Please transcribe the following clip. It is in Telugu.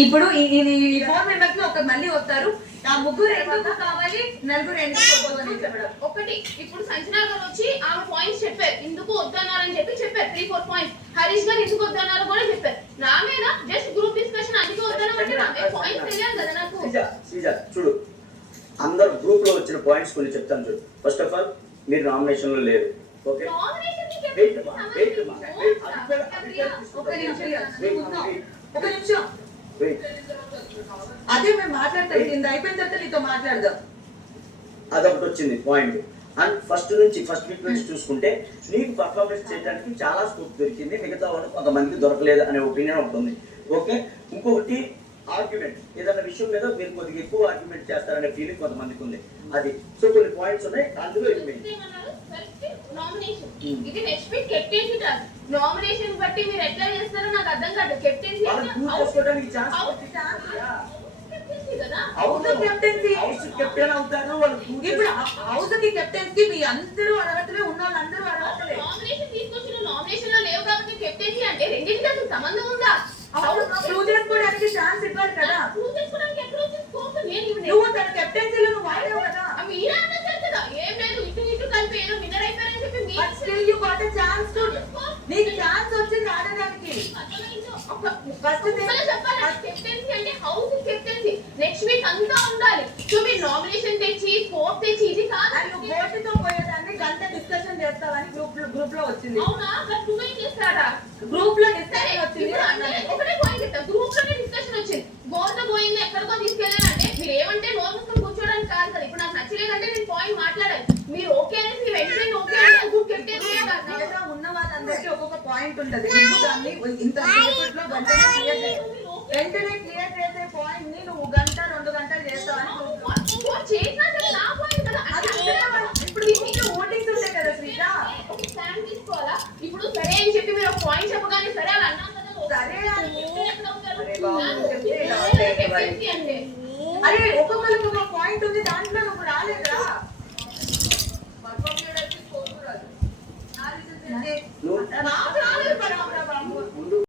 ఇప్పుడు ఈ 4 మెంబర్స్ లో ఒక మళ్ళీ వస్తారు. ఆ ముగ్గురు ఎందుకు కావాలి, నలుగురు ఎందుకు ఒకటి ఇప్పుడు సంచనా గారు వచ్చి ఆమె పాయింట్స్ చెప్పారు, ఎందుకు వద్దన్నారని చెప్పారు 3-4 పాయింట్స్. హరీష్ గారు ఎందుకు వద్దన్నారో కూడా చెప్పారు. నా మీద జస్ట్ గ్రూప్ డిస్కషన్ అందుకే వద్దన్నారంటే నా మీద పాయింట్స్ తెలియాలి కదా నాకు. చూడు, అందరు గ్రూప్ లో వచ్చిన పాయింట్స్ కొన్ని చెప్తాను చూడు. ఫస్ట్ ఆఫ్ ఆల్ మీరు నామినేషన్ లో లేరు. ఓకే, ఒక నిమిషం అదే మేము మాట్లాడతాం. కింద అయిపోయిన తర్వాత నీతో మాట్లాడదాం. అదొకటి వచ్చింది పాయింట్. అండ్ ఫస్ట్ వీక్ నుంచి చూసుకుంటే నీకు పర్ఫార్మెన్స్ చేయడానికి చాలా స్కోప్ దొరికింది, మిగతా వాళ్ళు కొంతమందికి దొరకలేదు అనే ఒపీనియన్ ఒకటి ఉంది. ఓకే, ఇంకొకటి ఆర్గ్యుమెంట్, ఏదైనా విషయం మీద మీరు కొద్దిగా ఎక్కువ ఆర్గ్యుమెంట్ చేస్తారనే ఫీలింగ్ కొంతమందికి ఉంది. అది సో కొన్ని పాయింట్స్ ఉన్నాయి, అందులో ఇది next week captaincy task. Nomination బట్టి మీరు ఎట్లా చేస్తారో నాకు అర్థం కాదు. కెప్టెన్సీ మీ అందరూ అర్హతలే ఉన్న వాళ్ళందరూ అర్హతలే. నామినేషన్ తీసుకొచ్చిన నామినేషన్ లో లేవు కాబట్టి కెప్టెన్సీ అంటే రెండింటికి అసలు సంబంధం ఉందా? ప్రూవ్ చేసుకోవడానికి ఛాన్స్ ఇవ్వాలి కదా. ప్రూవ్ చేసుకోవడానికి ఎక్కడ వచ్చింది స్కోప్? నువ్వు తన కెప్టెన్సీలో నువ్వు వాడేవు కదా. మీరే అన్నారు కదా, ఏం లేదు ఇటు కలిపి ఏదో విన్నర్ అయిపోయారని చెప్పి నీకు ఛాన్స్ వచ్చింది ఆడడానికి. కెప్టెన్సీ అంటే హౌస్ కెప్టెన్సీ నెక్స్ట్ వీక్ అంతా ఉండాలి. సో మీరు నామినేషన్ తెచ్చి స్కోప్ తెచ్చి ఇది కాదు. బోర్డుతో పోయేదాన్ని గంట డిస్కషన్ చేస్తావని గ్రూప్ లో వచ్చింది. అవునా, బట్ నువ్వు ఏం చేస్తారా? గ్రూప్ లో డిస్కషన్ వచ్చింది. ఒకటే పాయింట్ చెప్తా, గ్రూప్ లోనే డిస్కషన్ వచ్చింది. గోర్తో పోయింది ఎక్కడికో తీసుకెళ్ళాలంటే మీరు ఏమంటే నోరు మూసుకొని కూర్చోడానికి కాదు కదా. ఇప్పుడు నాకు నచ్చలేదంటే నేను పాయింట్ మాట్లాడాలి. మీరు ఓకే అనేసి వెంటనే ఓకే అంటే గ్రూప్ కెప్టెన్సీ ఉన్న వాళ్ళందరికీ ఒక్కొక్క పాయింట్ ఉంటది. నువ్వు దాన్ని ఇంత సేపట్లో వెంటనే క్లియర్ చేసే పాయింట్ ని నువ్వు గంట 2 గంటలు చేస్తావని ఇప్పుడు ఓటింగ్స్ ఉంటాయి కదా శ్రీజ. స్టాండ్ తీసుకోవాలా? ఇప్పుడు సరే అని చెప్పి మీరు ఒక పాయింట్ చెప్పగానే సరే అని అన్నాం కదా. సరే కెప్టెన్సీ అంటే అరే ఒక్కొక్కరికి ఒక పాయింట్ ఉంది, దాంట్లో నువ్వు రాలేదురా.